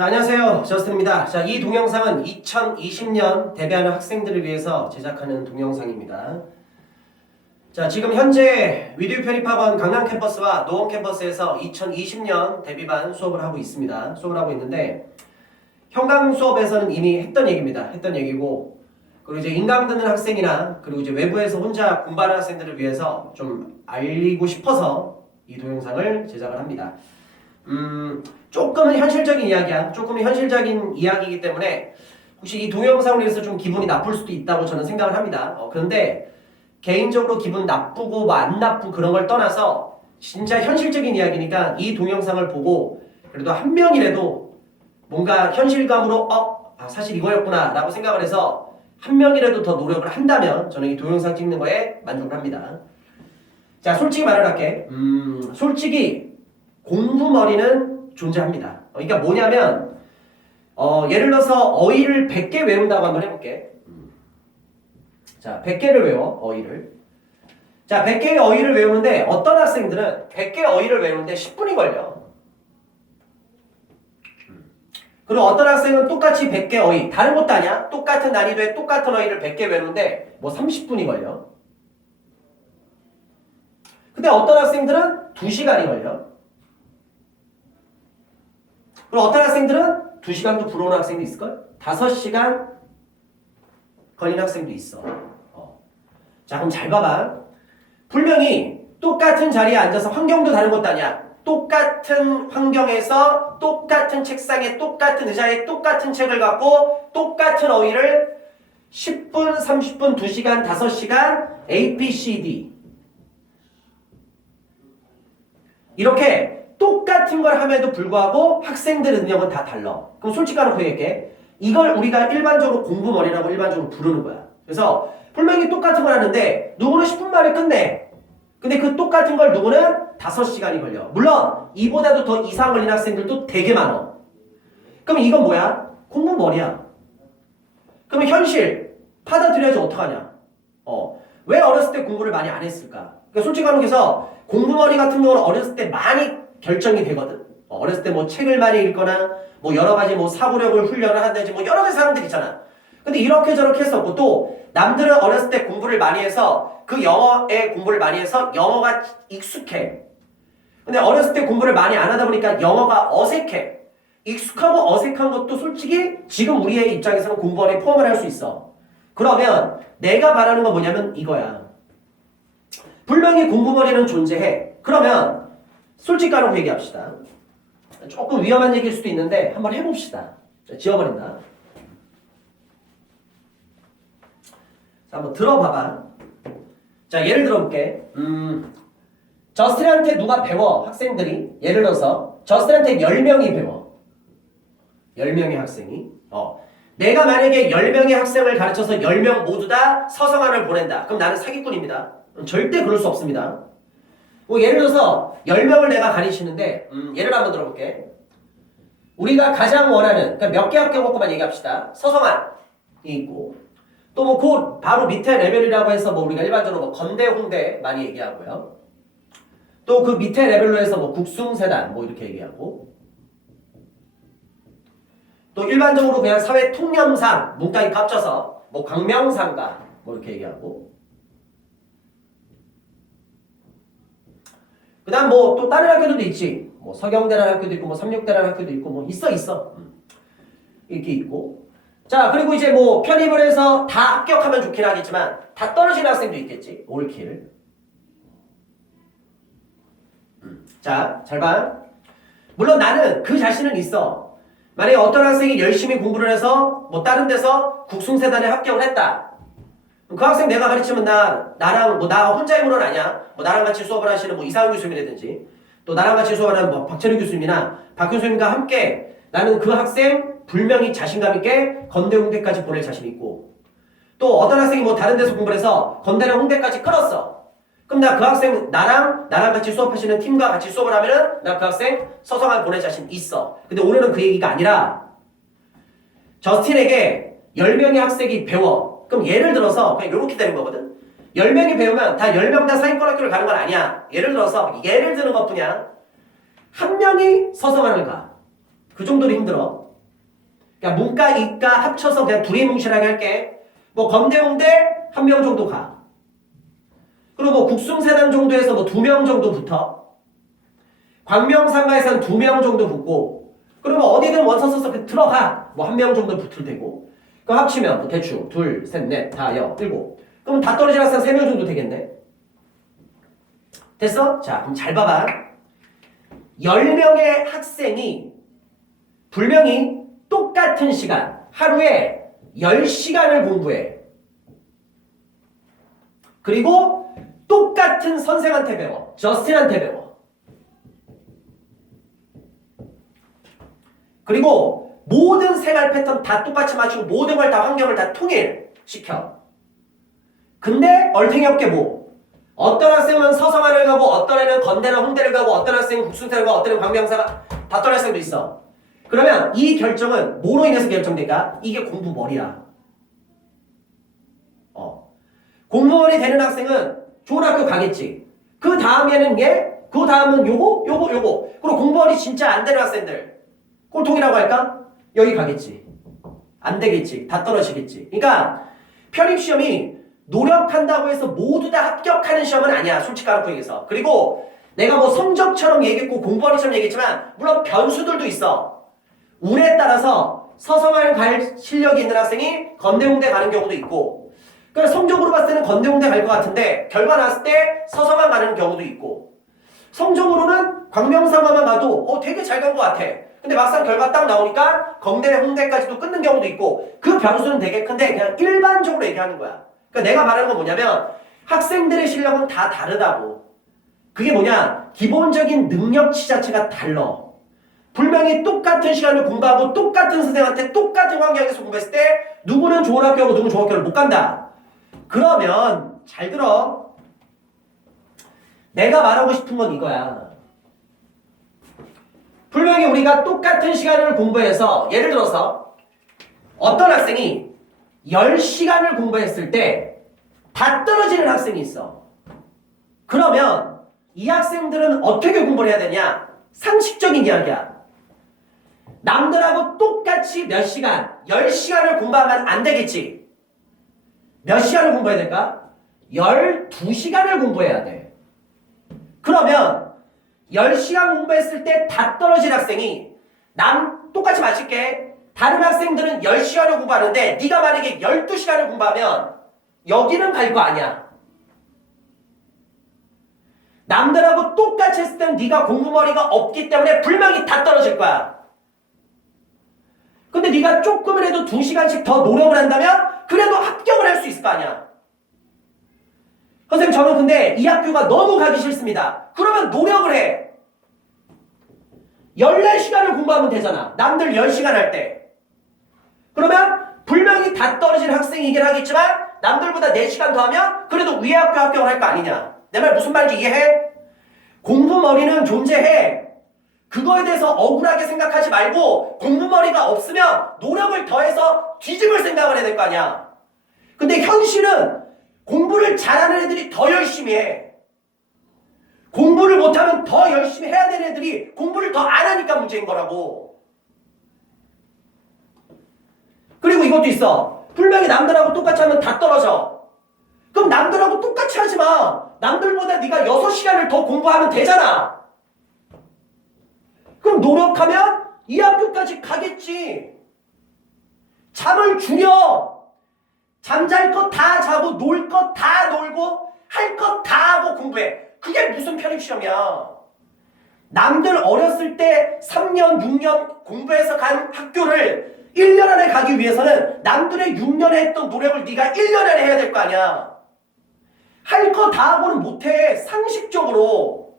자, 안녕하세요. 저스틴입니다. 자, 이 동영상은 2020년 데뷔하는 학생들을 위해서 제작하는 동영상입니다. 자, 지금 현재 위드유 편입학원 강남 캠퍼스와 노원 캠퍼스에서 2020년 데뷔반 수업을 하고 있습니다. 수업을 하고 있는데 형강 수업에서는 이미 했던 얘기입니다. 했던 얘기고 그리고 이제 인강 듣는 학생이나 그리고 이제 외부에서 혼자 공부하는 학생들을 위해서 좀 알리고 싶어서 이 동영상을 제작을 합니다. 음, 조금은 현실적인 이야기야. 조금은 현실적인 이야기이기 때문에 혹시 이 동영상을 위해서 좀 기분이 나쁠 수도 있다고 저는 생각을 합니다. 어, 그런데 개인적으로 기분 나쁘고 뭐 안 나쁘고 그런 걸 떠나서 진짜 현실적인 이야기니까 이 동영상을 보고 그래도 한 명이라도 뭔가 현실감으로 어, 아, 사실 이거였구나 라고 생각을 해서 한 명이라도 더 노력을 한다면 저는 이 동영상 찍는 거에 만족을 합니다. 자, 솔직히 말을 할게. 음, 솔직히 공부머리는 존재합니다. 어, 그러니까 뭐냐면 어, 예를 들어서 어휘를 100개 외운다고 한번 해볼게. 음. 자, 100개를 외워, 어휘를. 자, 100개의 어휘를 외우는데 어떤 학생들은 100개의 어휘를 외우는데 10분이 걸려. 음. 그리고 어떤 학생은 똑같이 100개 어휘, 다른 것도 아니야. 똑같은 난이도의 똑같은 어휘를 100개 외우는데 뭐 30분이 걸려. 근데 어떤 학생들은 2시간이 걸려. 그리고 어떤 학생들은 2시간도 불어오는 학생도 있을걸? 5시간 걸리는 학생도 있어. 어. 자, 그럼 잘 봐봐. 분명히 똑같은 자리에 앉아서 환경도 다른 것도 아니야. 똑같은 환경에서 똑같은 책상에 똑같은 의자에 똑같은 책을 갖고 똑같은 어휘를 10분, 30분, 2시간, 5시간 A, B, C, D 이렇게 똑같은 걸 함에도 불구하고 학생들의 능력은 다 달라. 그럼 솔직하게 얘기할게. 이걸 우리가 일반적으로 공부머리라고 일반적으로 부르는 거야. 그래서 분명히 똑같은 걸 하는데 누구는 10분 만에 끝내. 근데 그 똑같은 걸 누구는 5시간이 걸려. 물론 이보다도 더 이상 걸린 학생들도 되게 많아. 그럼 이건 뭐야? 공부머리야. 그러면 현실 받아들여야지 어떡하냐? 어. 왜 어렸을 때 공부를 많이 안 했을까? 그러니까 솔직히 말해서 공부머리 같은 경우는 어렸을 때 많이 결정이 되거든. 어, 어렸을 때 뭐 책을 많이 읽거나 뭐 여러 가지 뭐 사고력을 훈련을 한다든지 뭐 여러 가지 사람들 있잖아. 근데 이렇게 저렇게 했었고 또 남들은 어렸을 때 공부를 많이 해서 그 영어에 공부를 많이 해서 영어가 익숙해. 근데 어렸을 때 공부를 많이 안 하다 보니까 영어가 어색해. 익숙하고 어색한 것도 솔직히 지금 우리의 입장에서는 공부 안에 포함을 할 수 있어. 그러면 내가 바라는 건 뭐냐면 이거야. 분명히 공부머리는 존재해. 그러면 까놓고 얘기합시다. 조금 위험한 얘기일 수도 있는데 한번 해봅시다. 자, 지워버린다. 자, 한번 들어봐봐. 자, 예를 들어볼게. 음, 저스틴한테 누가 배워? 학생들이. 예를 들어서 저스틴한테 10명이 배워. 10명의 학생이. 어. 내가 만약에 10명의 학생을 가르쳐서 10명 모두 다 서성안을 보낸다. 그럼 나는 사기꾼입니다. 절대 그럴 수 없습니다. 뭐 예를 들어서 10명을 내가 가르치는데 음, 예를 한번 들어볼게. 우리가 가장 원하는 그러니까 몇 개 학교 갖고만 얘기합시다. 서성안이 있고 또 뭐 그 바로 밑에 레벨이라고 해서 뭐 우리가 일반적으로 뭐 건대 홍대 많이 얘기하고요. 또 그 밑에 레벨로 해서 뭐 국숭세단 뭐 이렇게 얘기하고 또 일반적으로 그냥 사회 통념상 문과에 깝쳐서 뭐 광명상가 뭐 이렇게 얘기하고 그 다음 뭐 또 다른 학교들도 있지 뭐 서경대라는 학교도 있고 뭐 삼육대라는 학교도 있고 뭐 있어 있어 음. 이렇게 있고 자 그리고 이제 뭐 편입을 해서 다 합격하면 좋긴 하겠지만 다 떨어지는 학생도 있겠지 올킬 음. 자잘 봐. 물론 나는 그 자신은 있어. 만약에 어떤 학생이 열심히 공부를 해서 뭐 다른 데서 국숭세단에 합격을 했다. 그 학생 내가 가르치면 나 나랑 뭐 나 혼자의 물론 아니야. 뭐 나랑 같이 수업을 하시는 뭐 이상훈 교수님이라든지 또 나랑 같이 수업하는 뭐 박철희 교수님이나 박 교수님과 함께 나는 그 학생 분명히 자신감 있게 건대 홍대까지 보낼 자신 있고 또 어떤 학생이 뭐 다른 데서 공부를 해서 건대랑 홍대까지 끌었어. 그럼 나 그 학생 나랑 나랑 같이 수업하시는 팀과 같이 수업을 하면은 나 그 학생 서성한 보낼 자신 있어. 근데 오늘은 그 얘기가 아니라 저스틴에게 10명의 학생이 배워. 그럼 예를 들어서 그냥 이렇게 되는 거거든. 10명이 배우면 다 10명 다 상위권 학교를 가는 건 아니야. 예를 들어서 예를 드는 것 뿐이야. 한 명이 서성한을 가. 그 정도로 힘들어. 그러니까 문과, 이과 합쳐서 그냥 두리뭉실하게 할게. 뭐 검대 홍대 한 명 정도 가. 그리고 뭐 국숭세단 정도에서 뭐 두 명 정도 붙어. 광명상가에서 한 두 명 정도 붙고. 그러면 어디든 원서 써서 그 들어가. 뭐 한 명 정도 붙을 테고. 그 합치면 뭐 대충 둘, 셋, 넷, 다, 여, 일곱. 그럼 다 떨어진 학생 세명 정도 되겠네. 됐어? 자, 그럼 잘 봐봐. 10명의 학생이 분명히 똑같은 시간, 하루에 10시간을 공부해. 그리고 똑같은 선생한테 배워. 저스틴한테 배워. 그리고 모든 생활 패턴 다 똑같이 맞추고 모든 걸 다 환경을 다 통일시켜. 근데 얼탱이 없게 뭐? 어떤 학생은 서성안을 가고 어떤 애는 건대나 홍대를 가고 어떤 학생은 국sun대를 가고 어떤 애는 광명사가 다 떠날 학생도 있어. 그러면 이 결정은 뭐로 인해서 결정될까? 이게 공부 머리야. 어. 공무원이 되는 학생은 좋은 학교 가겠지. 그 다음에는 얘, 그 다음은 요거, 요거, 요거. 그리고 공무원이 진짜 안 되는 학생들. 꼴통이라고 할까? 여기 가겠지. 안 되겠지. 다 떨어지겠지. 그러니까 편입시험이 노력한다고 해서 모두 다 합격하는 시험은 아니야. 솔직하게 얘기해서. 그리고 내가 뭐 성적처럼 얘기했고 공부하기처럼 얘기했지만 물론 변수들도 있어. 운에 따라서 서성할 갈 실력이 있는 학생이 건대공대 가는 경우도 있고 그러니까 성적으로 봤을 때는 건대공대 갈 것 같은데 결과 나왔을 때 서성만 가는 경우도 있고 성적으로는 광명상가만 가도 어 되게 잘 간 것 같아. 근데 막상 결과 딱 나오니까 건대 홍대까지도 끊는 경우도 있고 그 변수는 되게 큰데 그냥 일반적으로 얘기하는 거야. 그러니까 내가 말하는 건 뭐냐면 학생들의 실력은 다 다르다고. 그게 뭐냐? 기본적인 능력치 자체가 달라. 분명히 똑같은 시간을 공부하고 똑같은 선생한테 똑같은 환경에서 공부했을 때 누구는 좋은 학교고 누구는 좋은 학교를 못 간다. 그러면 잘 들어. 내가 말하고 싶은 건 이거야. 분명히 우리가 똑같은 시간을 공부해서 예를 들어서 어떤 학생이 10시간을 공부했을 때 다 떨어지는 학생이 있어. 그러면 이 학생들은 어떻게 공부를 해야 되냐? 상식적인 이야기야. 남들하고 똑같이 몇 시간, 10시간을 공부하면 안 되겠지. 몇 시간을 공부해야 될까? 12시간을 공부해야 돼. 그러면 10시간 공부했을 때 다 떨어진 학생이 남 똑같이 맞출게. 다른 학생들은 10시간을 공부하는데 네가 만약에 12시간을 공부하면 여기는 갈거 아니야. 남들하고 똑같이 했을 때는 네가 공부머리가 없기 때문에 분명히 다 떨어질 거야. 근데 네가 조금이라도 2시간씩 더 노력을 한다면 그래도 합격을 할 수 있을 거 아니야. 선생님 저는 근데 이 학교가 너무 가기 싫습니다. 그러면 노력을 해. 14시간을 공부하면 되잖아. 남들 10시간 할 때. 그러면 분명히 다 떨어진 학생이긴 하겠지만 남들보다 4시간 더 하면 그래도 위에 학교 합격을 할 거 아니냐. 내 말 무슨 말인지 이해해? 공부머리는 존재해. 그거에 대해서 억울하게 생각하지 말고 공부머리가 없으면 노력을 더해서 뒤집을 생각을 해야 될 거 아니야. 근데 현실은 공부를 잘하는 애들이 더 열심히 해. 공부를 못하면 더 열심히 해야 되는 애들이 공부를 더 안 하니까 문제인 거라고. 그리고 이것도 있어. 분명히 남들하고 똑같이 하면 다 떨어져. 그럼 남들하고 똑같이 하지 마. 남들보다 네가 6시간을 더 공부하면 되잖아. 그럼 노력하면 이 학교까지 가겠지. 잠을 줄여. 잠잘 것다 자고 할 것 다 하고 공부해. 그게 무슨 편입시험이야. 남들 어렸을 때 3년, 6년 공부해서 간 학교를 1년 안에 가기 위해서는 남들의 6년에 했던 노력을 네가 1년 안에 해야 될 거 아니야. 할 거 다 하고는 못해. 상식적으로.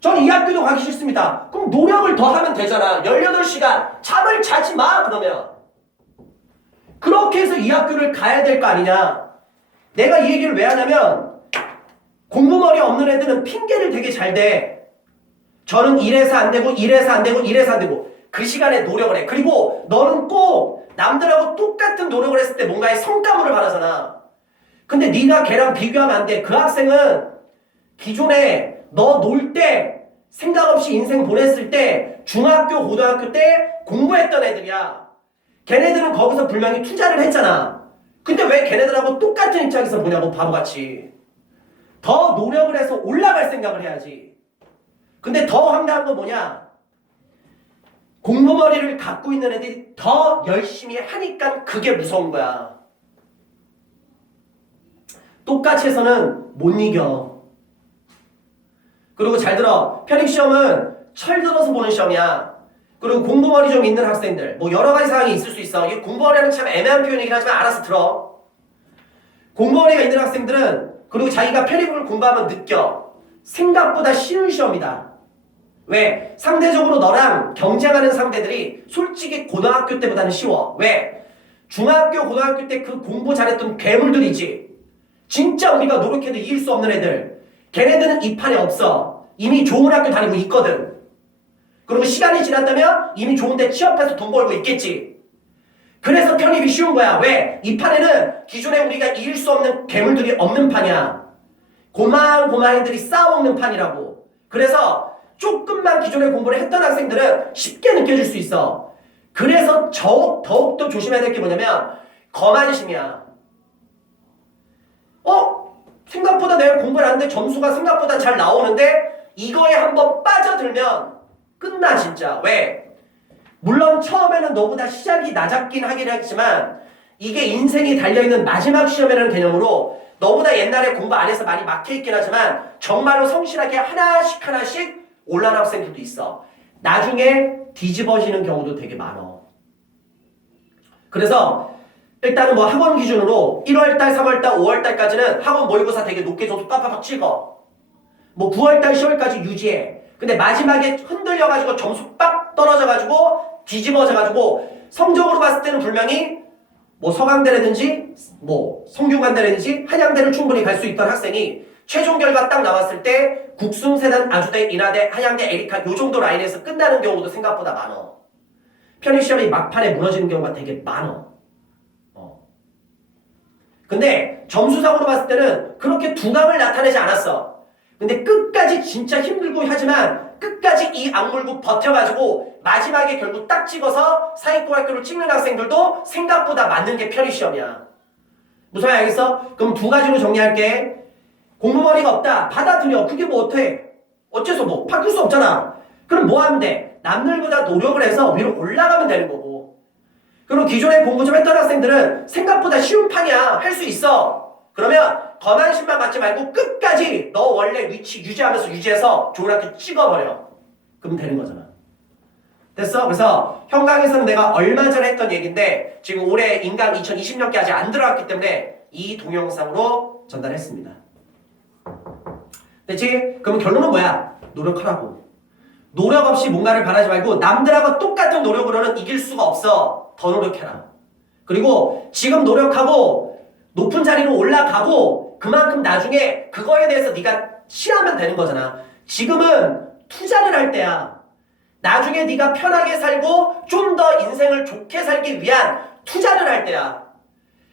전 이 학교도 가기 싫습니다. 그럼 노력을 더 하면 되잖아. 18시간. 잠을 자지 마, 그러면. 그렇게 해서 이 학교를 가야 될 거 아니냐. 내가 이 얘기를 왜 하냐면, 공부머리 없는 애들은 핑계를 되게 잘 대. 저는 이래서 안 되고, 이래서 안 되고, 이래서 안 되고. 그 시간에 노력을 해. 그리고 너는 꼭 남들하고 똑같은 노력을 했을 때 뭔가의 성과물을 바라잖아. 근데 네가 걔랑 비교하면 안 돼. 그 학생은 기존에 너 놀 때 생각 없이 인생 보냈을 때 중학교, 고등학교 때 공부했던 애들이야. 걔네들은 거기서 분명히 투자를 했잖아. 근데 왜 걔네들하고 똑같은 입장에서 보냐고 바보같이. 더 노력을 해서 올라갈 생각을 해야지. 근데 더 황당한 건 뭐냐? 공부머리를 갖고 있는 애들이 더 열심히 하니까 그게 무서운 거야. 똑같이 해서는 못 이겨. 그리고 잘 들어. 편입시험은 철 들어서 보는 시험이야. 그리고 공부머리 좀 있는 학생들. 뭐 여러 가지 상황이 있을 수 있어. 이게 공부머리는 참 애매한 표현이긴 하지만 알아서 들어. 공부머리가 있는 학생들은 그리고 자기가 편입을 공부하면 느껴. 생각보다 쉬운 시험이다. 왜? 상대적으로 너랑 경쟁하는 상대들이 솔직히 고등학교 때보다는 쉬워. 왜? 중학교, 고등학교 때 그 공부 잘했던 괴물들이지. 진짜 우리가 노력해도 이길 수 없는 애들. 걔네들은 이 판에 없어. 이미 좋은 학교 다니고 있거든. 그리고 시간이 지났다면 이미 좋은데 취업해서 돈 벌고 있겠지. 그래서 편입이 쉬운 거야. 왜? 이 판에는 기존에 우리가 이길 수 없는 괴물들이 없는 판이야. 고마고마 애들이 싸워먹는 판이라고. 그래서 조금만 기존에 공부를 했던 학생들은 쉽게 느껴질 수 있어. 그래서 더욱, 더욱더 조심해야 될 게 뭐냐면 거만심이야. 어? 생각보다 내가 공부를 하는데 점수가 생각보다 잘 나오는데 이거에 한번 빠져들면 끝나 진짜. 왜? 물론 처음에는 너보다 시작이 낮았긴 하긴 했지만 이게 인생이 달려있는 마지막 시험이라는 개념으로 너보다 옛날에 공부 안 해서 많이 막혀있긴 하지만 정말로 성실하게 하나씩 하나씩 올라간 학생들도 있어. 나중에 뒤집어지는 경우도 되게 많어. 그래서 일단은 뭐 학원 기준으로 1월달, 3월달, 5월달까지는 학원 모의고사 되게 높게 줘서 빡빡빡 찍어. 뭐 9월달, 10월까지 유지해. 근데 마지막에 흔들려가지고 점수 빡 떨어져가지고 뒤집어져가지고 성적으로 봤을 때는 분명히 뭐 서강대라든지 뭐 성균관대라든지 한양대를 충분히 갈 수 있던 학생이 최종 결과 딱 나왔을 때 국승세단 아주대 인하대 한양대 에리카 요 정도 라인에서 끝나는 경우도 생각보다 많어. 편입 시험이 막판에 무너지는 경우가 되게 많어. 어. 근데 점수상으로 봤을 때는 그렇게 두각을 나타내지 않았어. 근데 끝까지 진짜 힘들고 하지만 끝까지 이 악물고 버텨가지고 마지막에 결국 딱 찍어서 사회과 학교를 찍는 학생들도 생각보다 맞는 게 편입시험이야. 무슨 말 알겠어? 그럼 두 가지로 정리할게. 공부머리가 없다. 받아들여. 그게 뭐 어때? 어째서 뭐 바꿀 수 없잖아. 그럼 뭐 하면 돼? 남들보다 노력을 해서 위로 올라가면 되는 거고. 그리고 기존에 공부 좀 했던 학생들은 생각보다 쉬운 판이야. 할 수 있어. 그러면 거만심만 갖지 말고 끝까지 너 원래 위치 유지하면서 유지해서 좋은 학교 찍어버려. 그럼 되는 거잖아. 됐어? 그래서 형강에서는 내가 얼마 전에 했던 얘기인데 지금 올해 인강 2020년께 아직 안 들어갔기 때문에 이 동영상으로 전달했습니다. 됐지? 그럼 결론은 뭐야? 노력하라고. 노력 없이 뭔가를 바라지 말고 남들하고 똑같은 노력으로는 이길 수가 없어. 더 노력해라. 그리고 지금 노력하고 높은 자리로 올라가고 그만큼 나중에 그거에 대해서 네가 실하면 되는 거잖아. 지금은 투자를 할 때야. 나중에 네가 편하게 살고 좀 더 인생을 좋게 살기 위한 투자를 할 때야.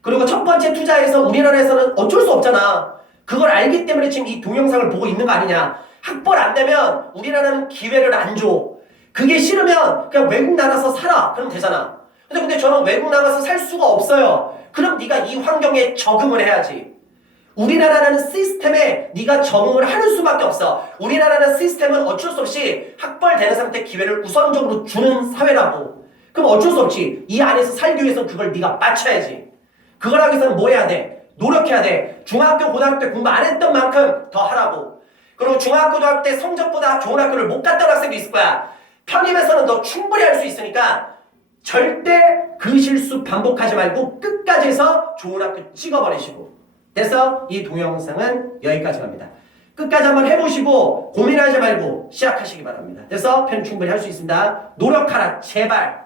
그리고 첫 번째 투자에서 우리나라에서는 어쩔 수 없잖아. 그걸 알기 때문에 지금 이 동영상을 보고 있는 거 아니냐. 학벌 안 되면 우리나라는 기회를 안 줘. 그게 싫으면 그냥 외국 나가서 살아. 그럼 되잖아. 근데 근데 저는 외국 나가서 살 수가 없어요. 그럼 네가 이 환경에 적응을 해야지. 우리나라라는 시스템에 네가 적응을 하는 수밖에 없어. 우리나라는 시스템은 어쩔 수 없이 학벌 되는 사람한테 기회를 우선적으로 주는 사회라고. 그럼 어쩔 수 없지. 이 안에서 살기 위해서 그걸 네가 맞춰야지. 그걸 하기 위해서는 뭐 해야 돼? 노력해야 돼. 중학교, 고등학교 때 공부 안 했던 만큼 더 하라고. 그리고 중학교, 고등학교 때 성적보다 좋은 학교를 못 갔던 학생도 있을 거야. 편입에서는 너 충분히 할 수 있으니까 절대 그 실수 반복하지 말고 끝까지 해서 좋은 학교 찍어버리시고. 됐어? 이 동영상은 여기까지 갑니다. 끝까지 한번 해보시고 고민하지 말고 시작하시기 바랍니다. 됐어? 편 충분히 할 수 있습니다. 노력하라, 제발.